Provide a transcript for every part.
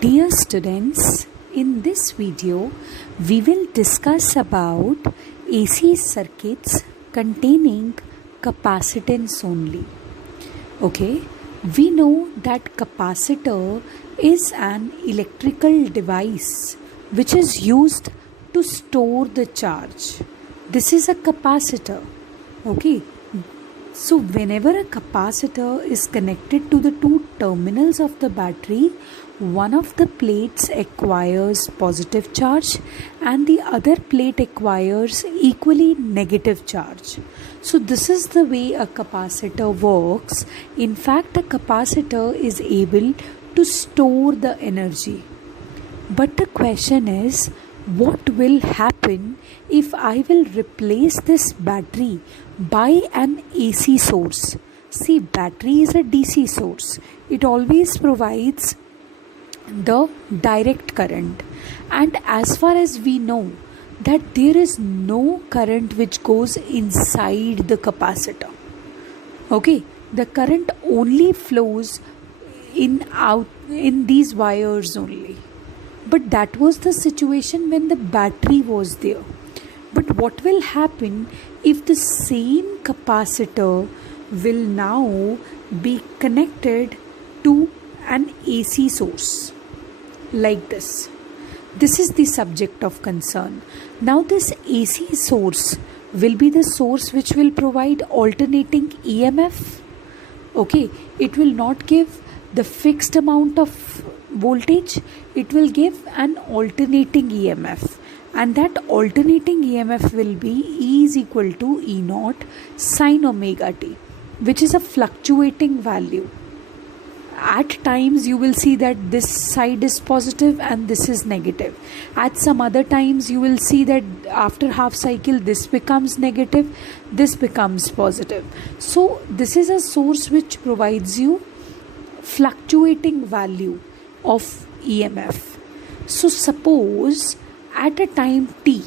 Dear students, in this video we will discuss about AC circuits containing capacitance only. Okay, we know that capacitor is an electrical device which is used to store the charge. This is a capacitor. Okay, so whenever a capacitor is connected to the two terminals of the battery, one of the plates acquires positive charge and the other plate acquires equally negative charge. So this is the way a capacitor works. In fact, a capacitor is able to store the energy. But the question is, what will happen if I will replace this battery by an AC source? See, battery is a DC source. It always provides the direct current, and as far as we know that there is no current which goes inside the capacitor. Okay, the current only flows in these wires only. But that was the situation when the battery was there. But what will happen if the same capacitor will now be connected to an AC source like this? This is the subject of concern. Now this AC source will be the source which will provide alternating EMF. Okay, it will not give the fixed amount of voltage, it will give an alternating EMF, and that alternating EMF will be E is equal to E naught sin omega t, which is a fluctuating value. At times you will see that this side is positive and this is negative. At some other times you will see that after half cycle this becomes negative, this becomes positive. So this is a source which provides you fluctuating value of EMF. So suppose at a time t,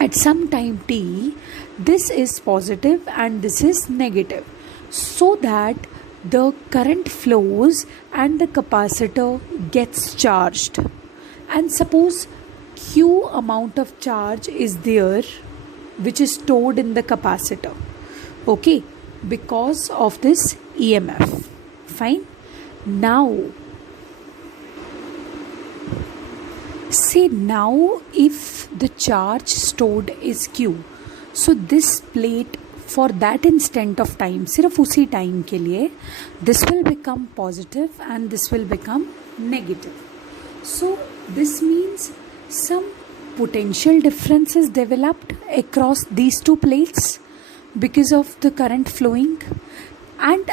at some time t, this is positive and this is negative, so that the current flows and the capacitor gets charged. And suppose Q amount of charge is there which is stored in the capacitor. Okay, because of this EMF. Fine. Now say now if the charge stored is Q, so this plate for that instant of time, सिर्फ उसी time के लिए, this will become positive and this will become negative. So this means some potential difference is developed across these two plates because of the current flowing. And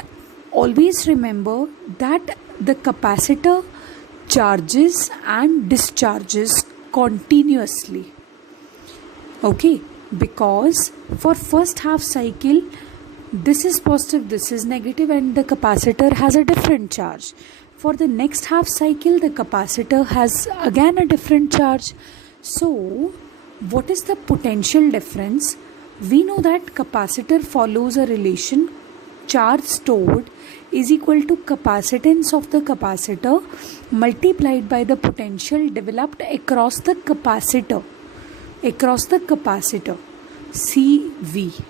always remember that the capacitor charges and discharges continuously. Okay, because for first half cycle this is positive, this is negative, and the capacitor has a different charge. For the next half cycle the capacitor has again a different charge. So what is the potential difference? We know that capacitor follows a relation, charge stored is equal to capacitance of the capacitor multiplied by the potential developed across the capacitor CV.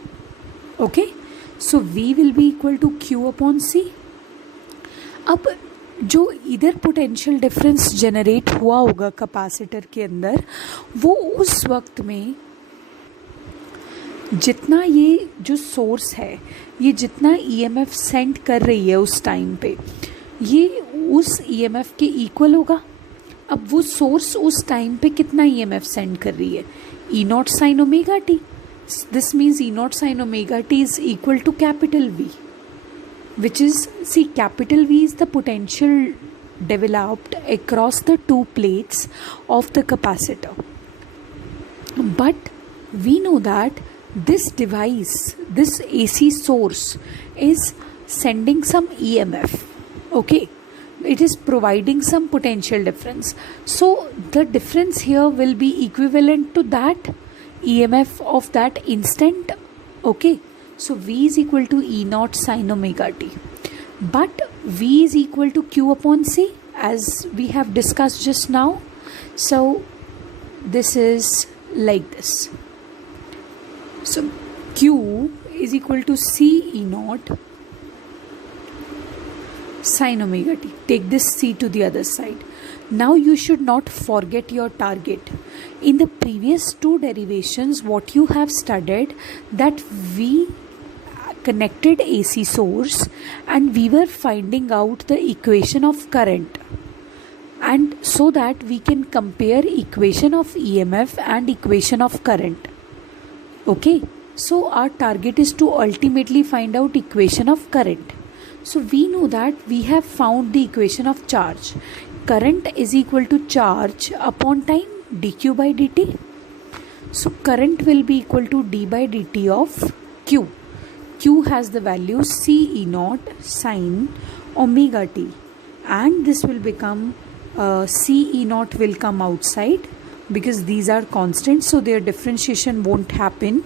Okay, so V will be equal to Q upon C. अब जो इधर potential difference generate हुआ होगा capacitor के अंदर, वो उस वक्त में जितना ये जो सोर्स है ये जितना EMF सेंड कर रही है उस टाइम पे, ये उस EMF के इक्वल होगा. अब वो सोर्स उस टाइम पे कितना EMF सेंड कर रही है? E naught sin omega t. This means E naught sin omega t is equal to capital V, which is, see, capital V is the potential developed across the two plates of the capacitor. But we know that this device, this AC source is sending some EMF. Okay, it is providing some potential difference. So the difference here will be equivalent to that EMF of that instant. Okay, so V is equal to E naught sin omega t. But V is equal to Q upon C. as we have discussed just now. So this is like this. So Q is equal to C E naught sine omega t. Take this C to the other side. Now you should not forget your target. In the previous two derivations, what you have studied, that we connected AC source and we were finding out the equation of current, and so that we can compare equation of EMF and equation of current. Okay, so our target is to ultimately find out equation of current. So we know that we have found the equation of charge. Current is equal to charge upon time, dq by dt. So current will be equal to d by dt of q. Q has the value C E naught sine omega t, and this will become C E naught will come outside because these are constants, so their differentiation won't happen.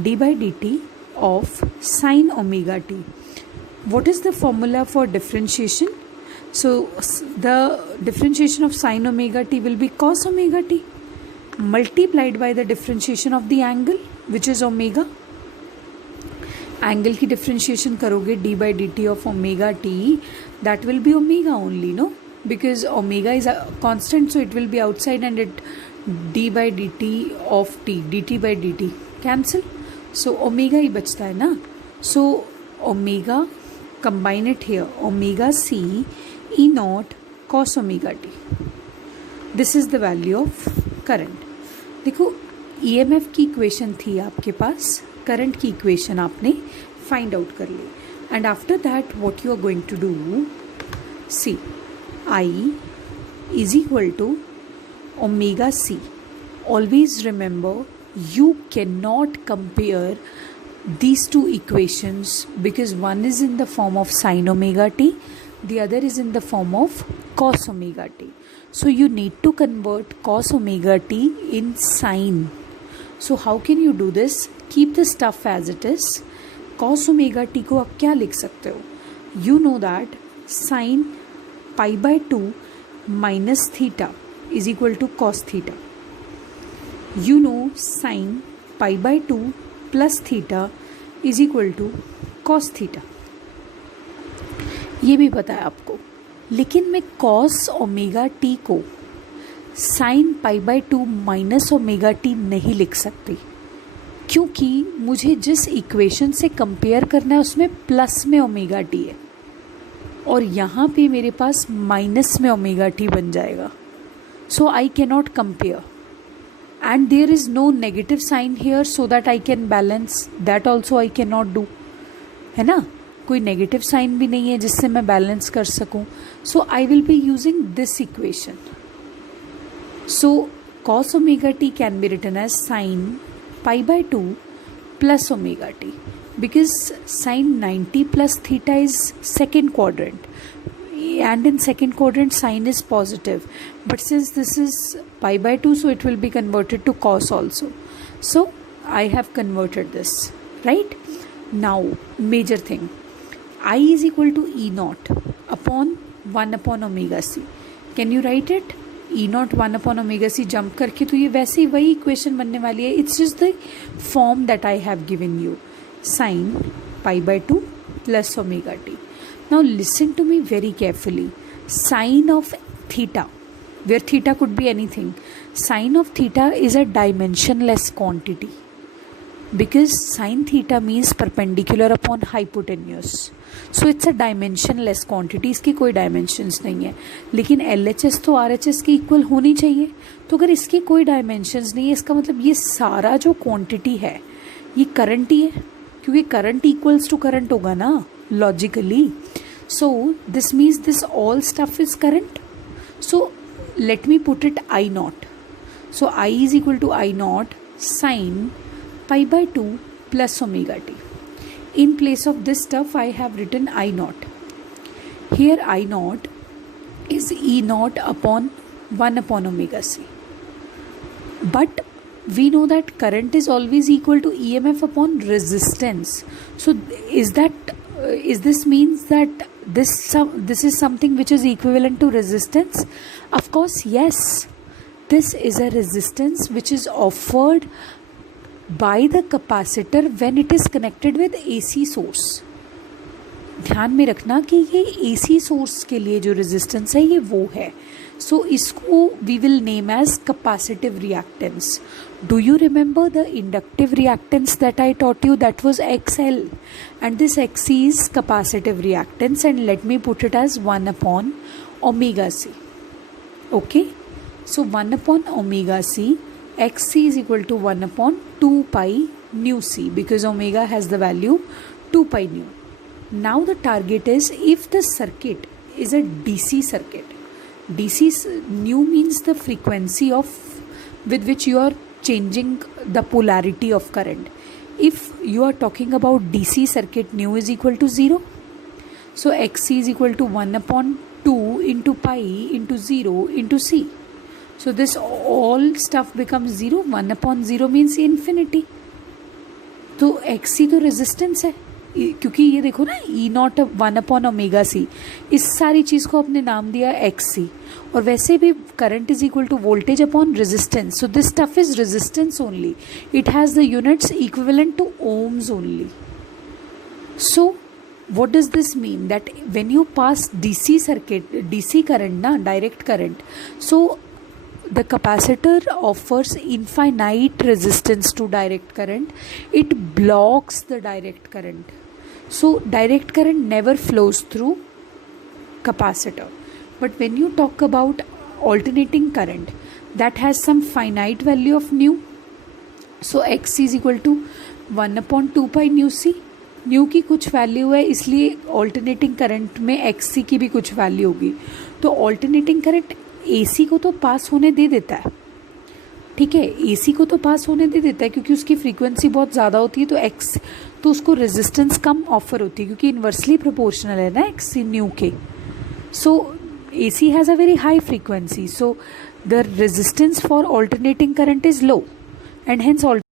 D by dt of sine omega t. What is the formula for differentiation? So the differentiation of sine omega t will be cos omega t multiplied by the differentiation of the angle, which is omega. Angle की differentiation करोगे D by D T of omega T, that will be omega only, no, because omega is constant, so it will be outside and it D by D T of T, D T by D T cancel, so omega ही बचता है ना. So omega, combine it here, omega C E naught cos omega T. This is the value of current. देखो EMF की equation थी आपके पास, current की इक्वेशन आपने फाइंड आउट कर ली, and after that what you are going to do, C I is equal to omega C. Always remember you cannot compare these two equations because one is in the form of sine omega t, the other is in the form of cos omega t. So you need to convert cos omega t in sine. So how can you do this? Keep the stuff as it is. Cos omega t को आप क्या लिख सकते हो? You know that sine pi by 2 minus theta is equal to cos theta. You know sine pi by 2 plus theta is equal to cos theta. ये भी पता है आपको, लेकिन मैं cos ओमेगा t को sin pi by 2 minus omega t नहीं लिख सकती, क्योंकि मुझे जिस इक्वेशन से कंपेयर करना है उसमें प्लस में ओमेगा t है और यहाँ पे मेरे पास माइनस में ओमेगा t बन जाएगा. So I cannot compare. And there is no negative sign here so that I can balance. That also I cannot do. है ना, कोई negative sign भी नहीं है जिससे मैं balance कर सकूं. So I will be using this equation. So cos omega t can be written as sine pi by 2 plus omega t, because sine 90 plus theta is second quadrant, and in second quadrant sine is positive, but since this is pi by 2, so it will be converted to cos also. So I have converted this, right? Now major thing, I is equal to E naught upon 1 upon omega c. Can you write it? E naught 1 upon omega c jump करके, तो ये वैसे ही वही equation बनने वाली है. It's just the form that I have given you, sine pi by 2 plus omega t. Now listen to me very carefully. Sine of theta, where theta could be anything, sine of theta is a dimensionless quantity because sine theta means perpendicular upon hypotenuse. So it's a dimensionless quantity. इसकी कोई dimensions नहीं है, लेकिन LHS तो RHS के equal होनी चाहिए. तो अगर इसकी कोई dimensions नहीं है, इसका मतलब ये सारा जो quantity है ये current ही है, क्योंकि current equals to current होगा ना logically. So this means this all stuff is current. So let me put it I naught. So I is equal to I naught sine pi by 2 plus omega t. In place of this stuff I have written I naught. Here I naught is E naught upon 1 upon omega c. But we know that current is always equal to EMF upon resistance. So is this means that this is something which is equivalent to resistance? Of course, yes. This is a resistance which is offered by the capacitor when it is connected with AC source. ध्यान में रखना कि ये AC source के लिए जो resistance है ये वो है. सो इसको we will name as capacitive reactance. Do you remember the inductive reactance that I taught you? That was XL and this XC is capacitive reactance, and let me put it as 1 upon omega C. Okay, so 1 upon omega C, XC is equal to 1 upon 2 pi nu C, because omega has the value 2 pi nu. Now the target is, if the circuit is a DC circuit, DC nu means the frequency of with which you are changing the polarity of current. If you are talking about DC circuit, nu is equal to 0. So XC is equal to 1 upon 2 into pi into 0 into C. So this all stuff becomes 0. 1 upon 0 means infinity. तो XC तो resistance है, क्योंकि ये देखो ना, E not 1 upon omega c, इस सारी चीज़ को आपने नाम दिया XC. और वैसे भी current is equal to voltage upon resistance. So this stuff is resistance only. It has the units equivalent to ohms only. So what does this mean? That when you pass DC circuit, DC current na, direct current, so the capacitor offers infinite resistance to direct current. It blocks the direct current. So direct current never flows through capacitor. But when you talk about alternating current, that has some finite value of nu. So X is equal to 1 upon 2 pi nu C. New की कुछ value है, इसलिए alternating current में XC की भी कुछ value होगी. तो ऑल्टरनेटिंग करंट AC को तो पास होने दे देता है, ठीक है, AC को तो पास होने दे देता है क्योंकि उसकी फ्रीक्वेंसी बहुत ज़्यादा होती है. तो X तो उसको रेजिस्टेंस कम ऑफर होती है क्योंकि इन्वर्सली प्रोपोर्शनल है ना XC न्यू के. सो AC has a very high frequency, so the resistance for alternating current is low, and hence